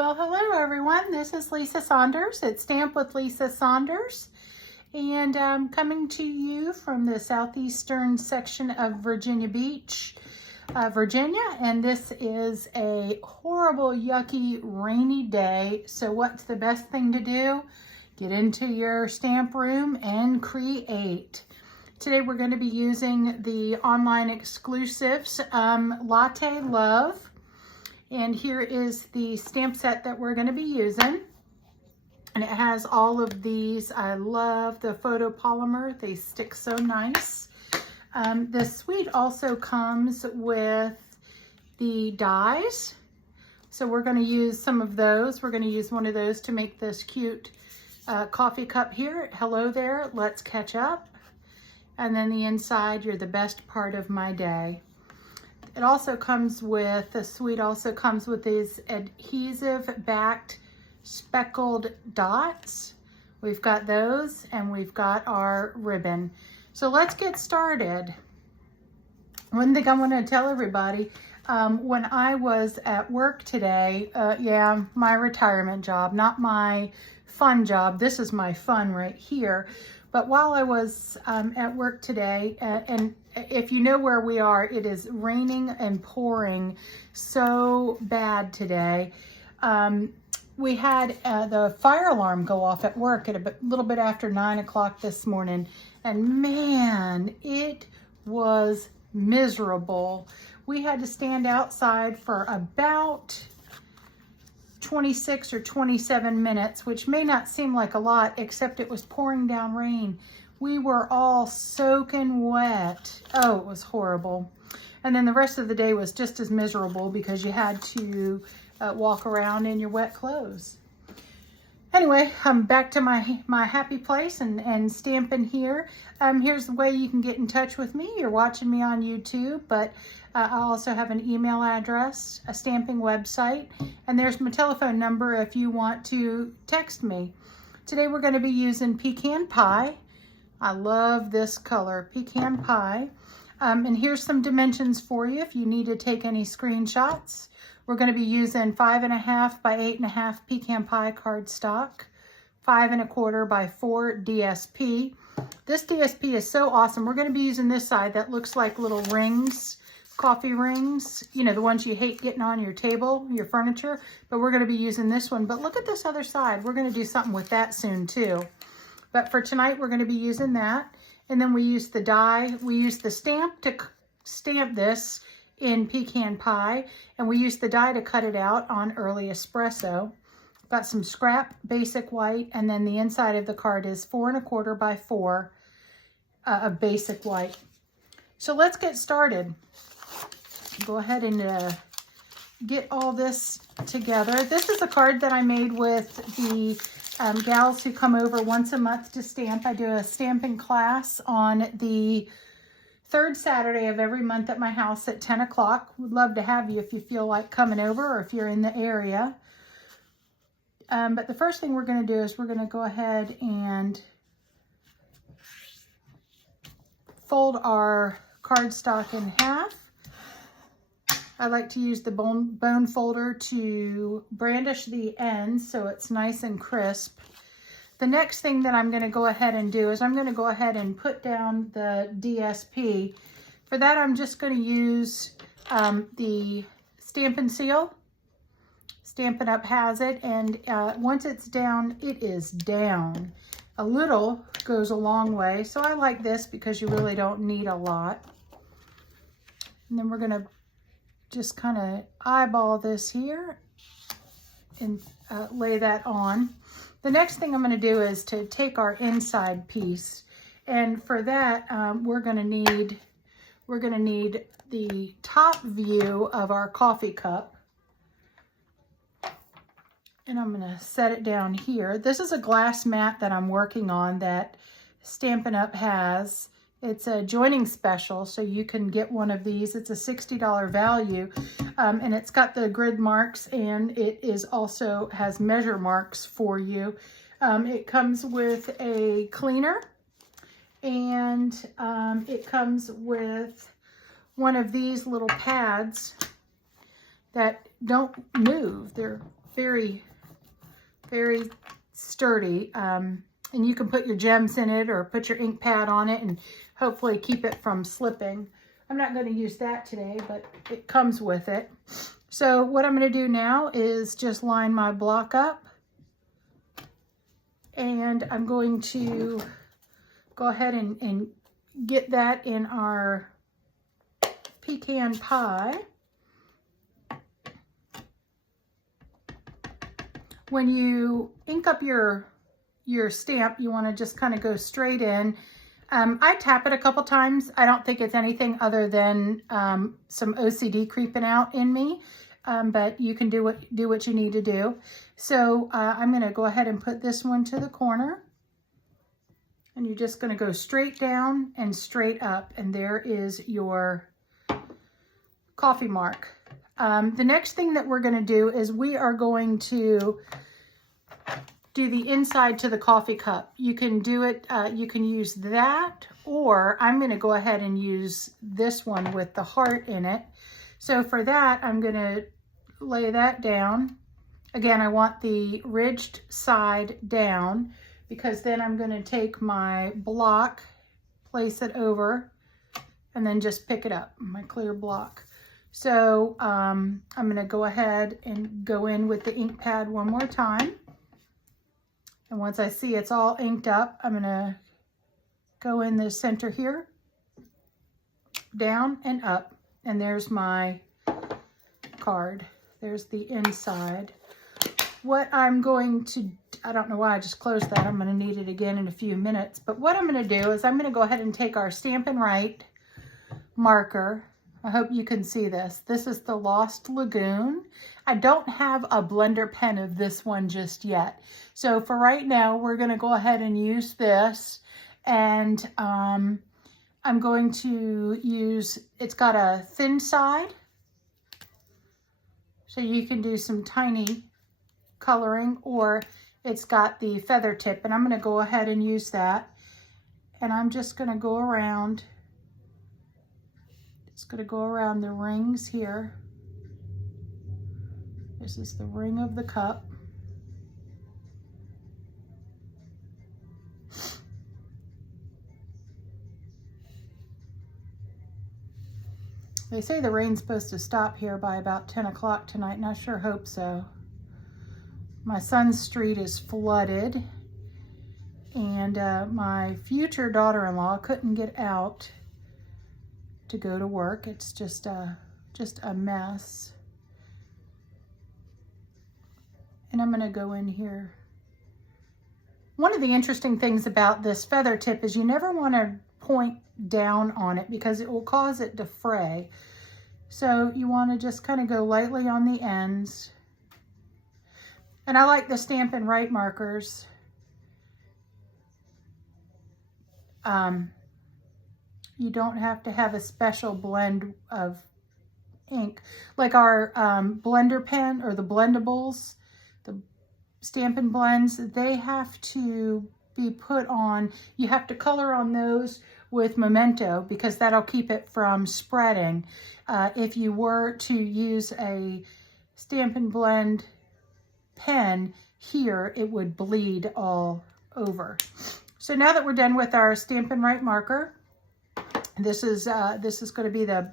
Well, hello everyone. This is Lisa Saunders. It's Stamp with Lisa Saunders, and I'm coming to you from the southeastern section of Virginia Beach, Virginia, and this is a horrible, yucky, rainy day. So what's the best thing to do? Get into your stamp room and create. Today we're going to be using the online exclusives, Latte Love. And here is the stamp set that we're going to be using. And it has all of these. I love the photopolymer. They stick so nice. The suite also comes with the dies. So we're going to use some of those. We're going to use one of those to make this cute coffee cup here. Hello there, let's catch up. And then the inside, you're the best part of my day. It also comes with, the suite also comes with these adhesive backed speckled dots. We've got those and we've got our ribbon. So let's get started. One thing I want to tell everybody, when I was at work today, yeah, my retirement job, not my fun job. This is my fun right here. But while I was at work today, and if you know where we are, it is raining and pouring so bad today. We had the fire alarm go off at work at a little bit after 9 o'clock this morning. And man, it was miserable. We had to stand outside for about 26 or 27 minutes, which may not seem like a lot, except it was pouring down rain. We were all soaking wet. Oh, it was horrible. And then the rest of the day was just as miserable because you had to walk around in your wet clothes. Anyway, I'm back to my happy place and stamping here. Here's the way you can get in touch with me. You're watching me on YouTube, but I also have an email address, a stamping website, and there's my telephone number if you want to text me. Today we're going to be using pecan pie. I love this color, pecan pie. And here's some dimensions for you if you need to take any screenshots. We're going to be using 5.5 by 8.5 pecan pie cardstock, 5 1/4 by 4 DSP. This DSP is so awesome. We're going to be using this side that looks like little rings, coffee rings, you know, the ones you hate getting on your table, your furniture, but we're going to be using this one. But look at this other side. We're going to do something with that soon too. But for tonight, we're going to be using that. And then we use the die. We use the stamp to stamp this in pecan pie, and we use the die to cut it out on early espresso. Got some scrap basic white, and then the inside of the card is 4 1/4 by 4 of basic white. So let's get started. Go ahead and get all this together. This is a card that I made with the gals who come over once a month to stamp. I do a stamping class on the third Saturday of every month at my house at 10 o'clock. Would love to have you if you feel like coming over or if you're in the area. But the first thing we're going to do is we're going to go ahead and fold our cardstock in half. I like to use the bone folder to brandish the ends so it's nice and crisp. The next thing that I'm going to go ahead and do is I'm going to go ahead and put down the DSP. For that, I'm just going to use the Stampin' Seal. Stampin' Up has it, and once it's down, it is down. A little goes a long way, so I like this because you really don't need a lot. And then we're going to just kind of eyeball this here and lay that on. The next thing I'm going to do is to take our inside piece, and for that we're going to need the top view of our coffee cup, and I'm going to set it down here. This is a glass mat that I'm working on that Stampin' Up has. It's a joining special, so you can get one of these. It's a $60 value, and it's got the grid marks, and it is also has measure marks for you. It comes with a cleaner, and it comes with one of these little pads that don't move. They're very, very sturdy. And you can put your gems in it or put your ink pad on it and hopefully keep it from slipping. I'm not going to use that today, but it comes with it. So what I'm going to do now is just line my block up. And I'm going to go ahead and get that in our pecan pie. When you ink up your stamp, you want to just kind of go straight in. I tap it a couple times. I don't think it's anything other than some OCD creeping out in me, but you can do what you need to do. So I'm going to go ahead and put this one to the corner, and you're just going to go straight down and straight up, and there is your coffee mark. The next thing that we're going to do is we are going to do the inside to the coffee cup. You can do it, you can use that, or I'm going to go ahead and use this one with the heart in it. So for that, I'm going to lay that down. Again, I want the ridged side down, because then I'm going to take my block, place it over, and then just pick it up, my clear block. So I'm going to go ahead and go in with the ink pad one more time. And once I see it's all inked up, I'm going to go in the center here, down and up. And there's my card. There's the inside. What I'm going to, I don't know why I just closed that. I'm going to need it again in a few minutes. But what I'm going to do is I'm going to go ahead and take our Stampin' Right marker. I hope you can see this. This is the Lost Lagoon. I don't have a blender pen of this one just yet. So for right now, we're going to go ahead and use this. And I'm going to use, it's got a thin side. So you can do some tiny coloring, or it's got the feather tip. And I'm going to go ahead and use that. And I'm just going to go around. It's going to go around the rings here. This is the ring of the cup. They say the rain's supposed to stop here by about 10 o'clock tonight, and I sure hope so. My son's street is flooded, and my future daughter-in-law couldn't get out to go to work. It's just a mess. And I'm going to go in here. One of the interesting things about this feather tip is you never want to point down on it, because it will cause it to fray. So you want to just kind of go lightly on the ends. And I like the Stampin' Right markers. You don't have to have a special blend of ink. Like our blender pen, or the blendables, the Stampin' Blends, they have to be put on, you have to color on those with Memento, because that'll keep it from spreading. If you were to use a Stampin' Blend pen here, it would bleed all over. So now that we're done with our Stampin' Right marker, this is going to be the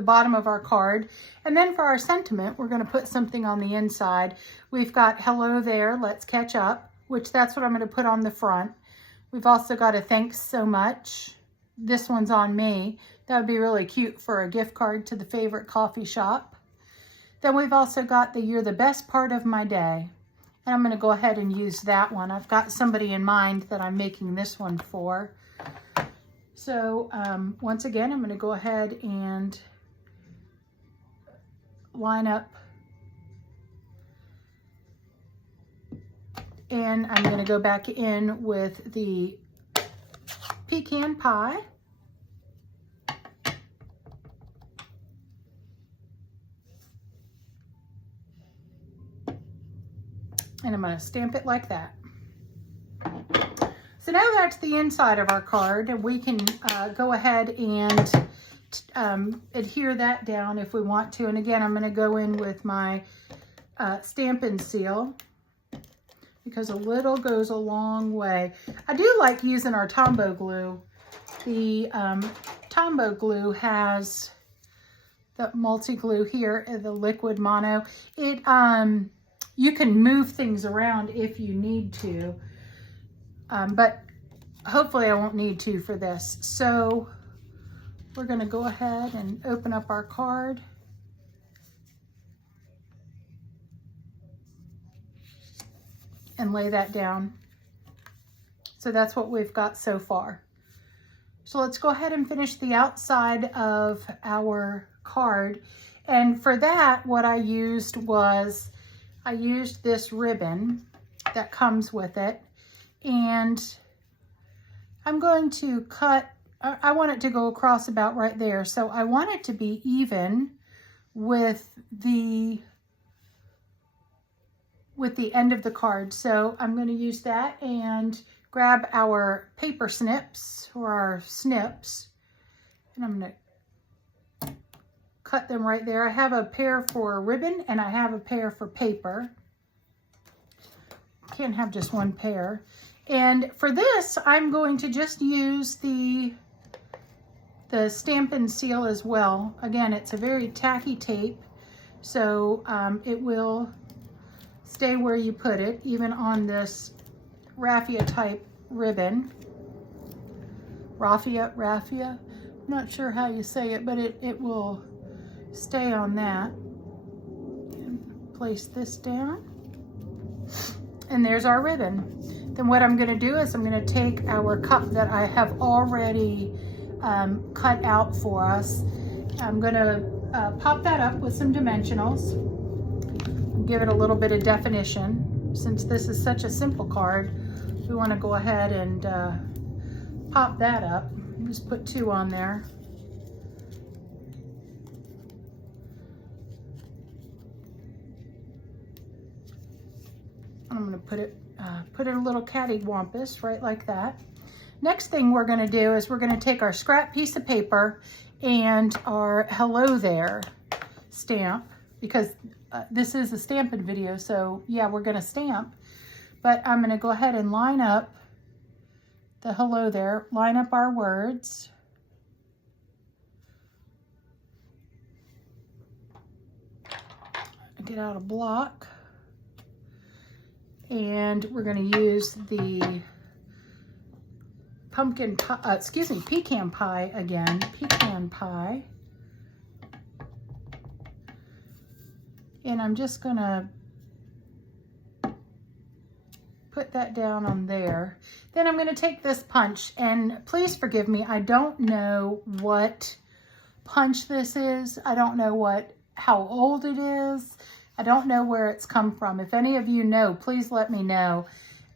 bottom of our card. And then for our sentiment, we're going to put something on the inside. We've got hello there, let's catch up, which that's what I'm going to put on the front. We've also got a thanks so much. This one's on me. That would be really cute for a gift card to the favorite coffee shop. Then we've also got the you're the best part of my day. And I'm going to go ahead and use that one. I've got somebody in mind that I'm making this one for. So once again, I'm going to go ahead and line up. And I'm going to go back in with the pecan pie. And I'm going to stamp it like that. So now that's the inside of our card, and we can go ahead and adhere that down if we want to. And again, I'm going to go in with my Stampin' Seal, because a little goes a long way. I do like using our Tombow glue. The Tombow glue has the multi-glue here, the liquid mono. It you can move things around if you need to, but hopefully I won't need to for this. So we're going to go ahead and open up our card. And lay that down. So that's what we've got so far. So let's go ahead and finish the outside of our card. And for that, what I used was, I used this ribbon that comes with it. And I'm going to cut, I want it to go across about right there. So I want it to be even with the end of the card. So I'm going to use that and grab our paper snips, or our snips, and I'm going to cut them right there. I have a pair for ribbon and I have a pair for paper. Can't have just one pair. And for this, I'm going to just use the Stampin' Seal as well. Again, it's a very tacky tape, so it will stay where you put it, even on this raffia type ribbon. Raffia, I'm not sure how you say it, but it will stay on that. And place this down. And there's our ribbon. Then what I'm going to do is I'm going to take our cup that I have already cut out for us. I'm going to pop that up with some dimensionals. Give it a little bit of definition. Since this is such a simple card, we want to go ahead and pop that up. Just put 2 on there. I'm going to put it a little cattywampus right like that. Next thing we're going to do is we're going to take our scrap piece of paper and our Hello There stamp, because this is a stamping video, so yeah, we're going to stamp. But I'm going to go ahead and line up the Hello There, line up our words. Get out a block. And we're going to use the pecan pie again, pecan pie. And I'm just going to put that down on there. Then I'm going to take this punch, and please forgive me, I don't know what punch this is. I don't know how old it is. I don't know where it's come from. If any of you know, please let me know.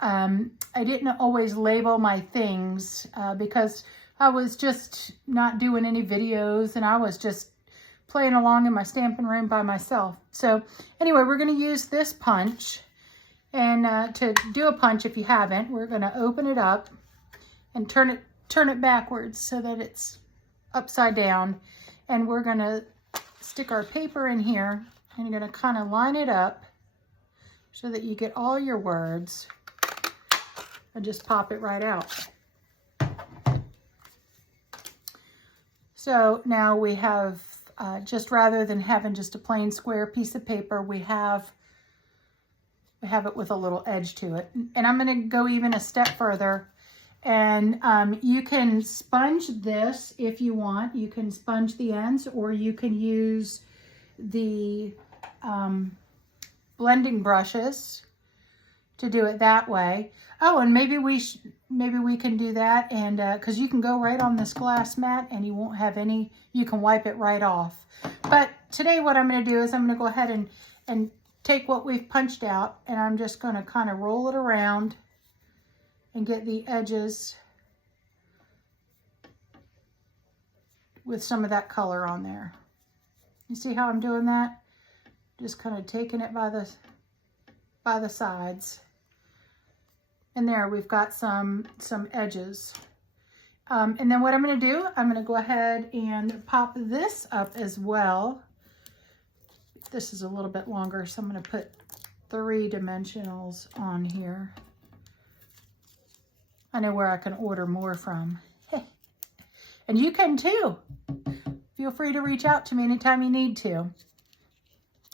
I didn't always label my things because I was just not doing any videos, and I was just playing along in my stamping room by myself. So anyway, we're going to use this punch. And to do a punch, if you haven't, we're going to open it up and turn it backwards so that it's upside down. And we're going to stick our paper in here, and you're going to kind of line it up so that you get all your words, and just pop it right out. So now we have, just rather than having just a plain square piece of paper, we have it with a little edge to it. And I'm going to go even a step further, and you can sponge this if you want. You can sponge the ends, or you can use the blending brushes to do it that way. Oh, and maybe we can do that, and because you can go right on this glass mat and you won't have any, you can wipe it right off. But today what I'm going to do is I'm going to go ahead and take what we've punched out, and I'm just going to kind of roll it around and get the edges with some of that color on there. You see how I'm doing that? Just kind of taking it by the sides. And there we've got some edges. And then what I'm going to do, I'm going to go ahead and pop this up as well. This is a little bit longer, so I'm going to put 3 dimensionals on here. I know where I can order more from. And you can too. Feel free to reach out to me anytime you need to.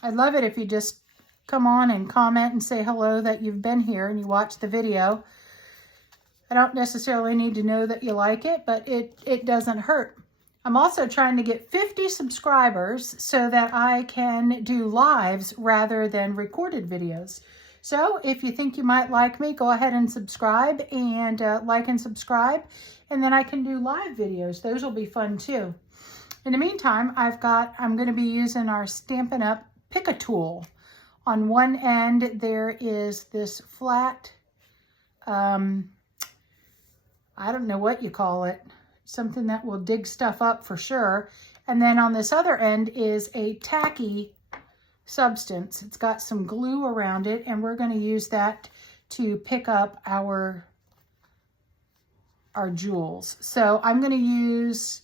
I'd love it if you just come on and comment and say hello that you've been here and you watched the video. I don't necessarily need to know that you like it, but it doesn't hurt. I'm also trying to get 50 subscribers so that I can do lives rather than recorded videos. So if you think you might like me, go ahead and subscribe and like and subscribe, and then I can do live videos. Those will be fun too. In the meantime, I'm going to be using our Stampin' Up Pick tool. On one end, there is this flat, I don't know what you call it, something that will dig stuff up for sure. And then on this other end is a tacky substance. It's got some glue around it, and we're going to use that to pick up our jewels. So I'm going to use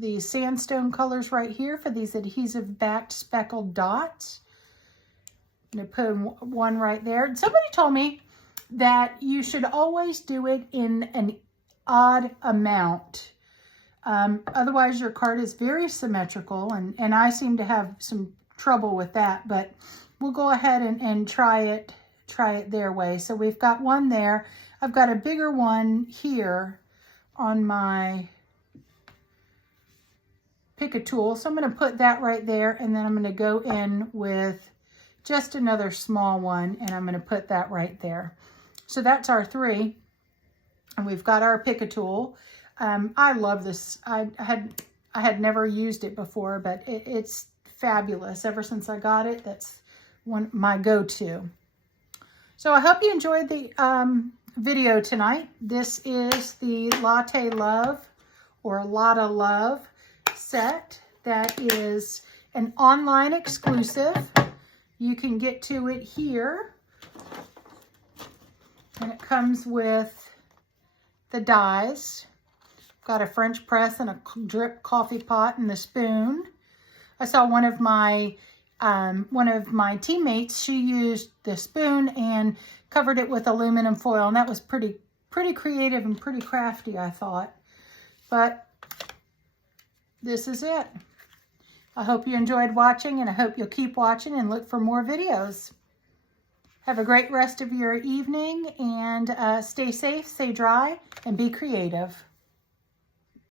the sandstone colors right here for these adhesive backed speckled dots. I'm going to put one right there. Somebody told me that you should always do it in an odd amount. Otherwise your card is very symmetrical, and I seem to have some trouble with that, but we'll go ahead and try it their way. So we've got one there. I've got a bigger one here on my Pick a tool. So I'm going to put that right there, and then I'm going to go in with just another small one, and I'm going to put that right there. So that's our 3, and we've got our Pick a tool. I love this. I had never used it before, but it's fabulous. Ever since I got it, that's my go-to. So I hope you enjoyed the video tonight. This is the Latte Love or Latte Love set that is an online exclusive. You can get to it here, and it comes with the dies. Got a French press and a drip coffee pot and the spoon. I saw one of my teammates, she used the spoon and covered it with aluminum foil, and that was pretty creative and pretty crafty, I thought. But this is it. I hope you enjoyed watching, and I hope you'll keep watching and look for more videos. Have a great rest of your evening, and stay safe, stay dry, and be creative.